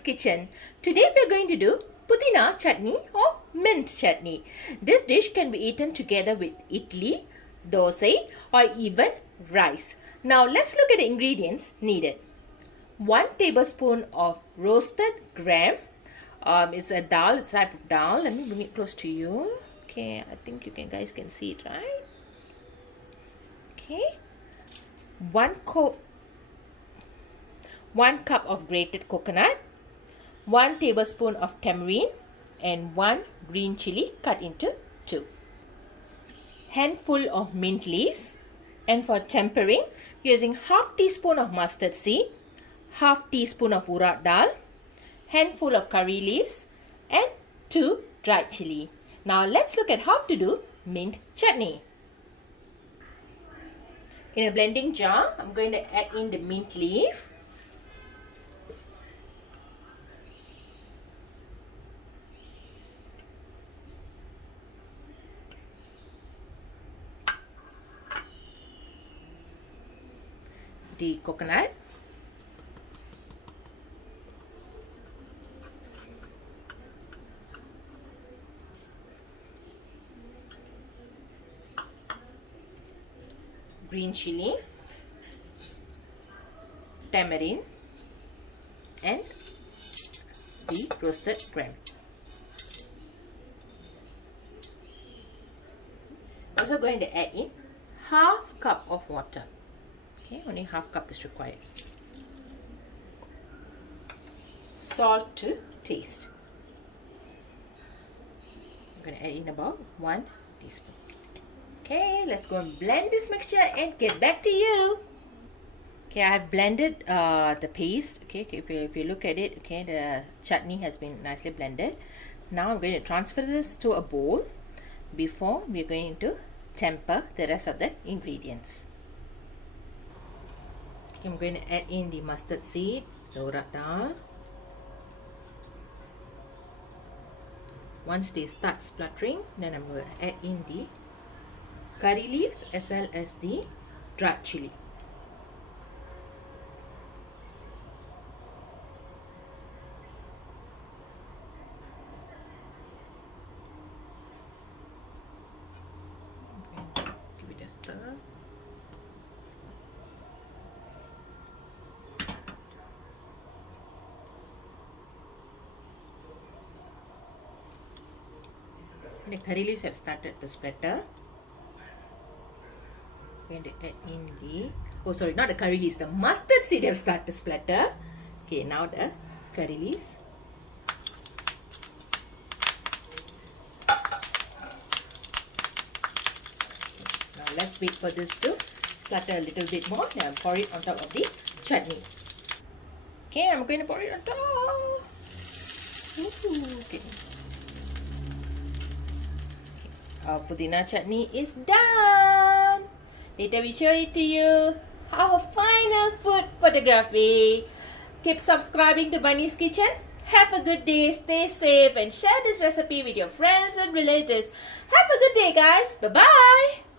Bunny's Kitchen. Today we are going to do Pudina chutney or mint chutney. This dish can be eaten together with idli, dosa or even rice. Now let's look at the ingredients needed. 1 tablespoon of roasted gram. It's a dal, it's a type of dal. Let me bring it close to you. Okay, I think you guys can see it, right? Okay. 1 cup of grated coconut, 1 tablespoon of tamarind, and 1 green chilli cut into 2. Handful of mint leaves. And for tempering, using half teaspoon of mustard seed, half teaspoon of urad dal, handful of curry leaves, and 2 dried chilli. Now let's look at how to do mint chutney. In a blending jar, I'm going to add in the mint leaf, the coconut, green chilli, tamarind, and the roasted gram. Also going to add in half cup of water. Okay, only half cup is required. Salt to taste. I'm going to add in about 1 teaspoon. Okay, let's go and blend this mixture and get back to you. Okay, I have blended the paste. Okay, if you look at it, okay, the chutney has been nicely blended. Now I'm going to transfer this to a bowl before we're going to temper the rest of the ingredients. I'm going to add in the mustard seed, the urad dal. Once they start spluttering, then I'm going to add in the curry leaves as well as the dried chilli. Give it a stir. The curry leaves have started to splatter. Going to add in the, not the curry leaves, the mustard seed have started to splatter. Okay, now the curry leaves. Now let's wait for this to splatter a little bit more. Now pour it on top of the chutney. Okay, I'm going to pour it on top. Okay. Our Pudina chutney is done. Later we show it to you. Our final food photography. Keep subscribing to Bunny's Kitchen. Have a good day, stay safe, and share this recipe with your friends and relatives. Have a good day, guys. Bye-bye.